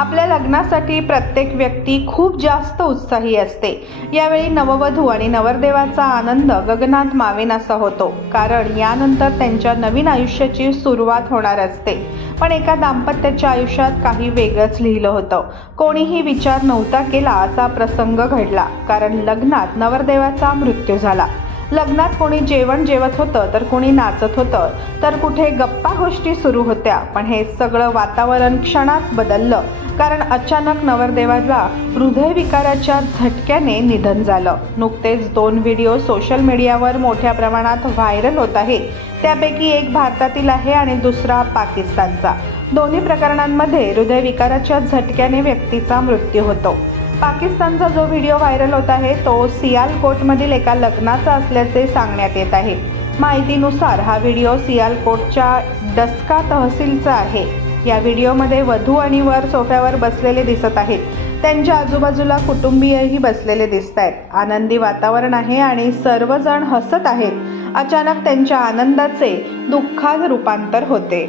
आपल्या लग्नासाठी प्रत्येक व्यक्ती खूप जास्त उत्साही असते. यावेळी नववधू आणि नवरदेवाचा आनंद गगनात मावेनासा होतो. कारण यानंतर त्यांच्या नवीन आयुष्याची सुरुवात होणार असते. पण एका दाम्पत्याच्या आयुष्यात काही वेगळंच लिहिलं होतं. कोणीही विचार नव्हता केला असा प्रसंग घडला. कारण लग्नात नवरदेवाचा मृत्यू झाला. लग्नात कोणी जेवण जेवत होतं तर कोणी नाचत होतं. तर कुठे गप्पा गोष्टी सुरू होत्या पण हे सगळं वातावरण क्षणात बदललं. कारण अचानक नवरदेवाला हृदयविकाराच्या झटक्याने निधन झालं. नुकतेच दोन व्हिडिओ सोशल मीडियावर मोठ्या प्रमाणात व्हायरल होत आहे त्यापैकी एक भारतातील आहे आणि दुसरा पाकिस्तानचा. दोन्ही प्रकरणांमध्ये हृदयविकाराच्या झटक्याने व्यक्तीचा मृत्यू होतो. पाकिस्तानचा जो व्हिडिओ व्हायरल होत आहे तो सियालकोटमधील एका लग्नाचा असल्याचे सांगण्यात येत आहे. माहितीनुसार हा व्हिडिओ सियालकोटच्या डस्का तहसीलचा आहे. या व्हिडिओमध्ये वधू आणि वर सोफ्यावर बसलेले दिसत आहेत. त्यांच्या आजूबाजूला कुटुंबीयही बसलेले दिसत आहेत. आनंदी वातावरण आहे आणि सर्वजण हसत आहेत. अचानक त्यांच्या आनंदाचे दुःखात रूपांतर होते.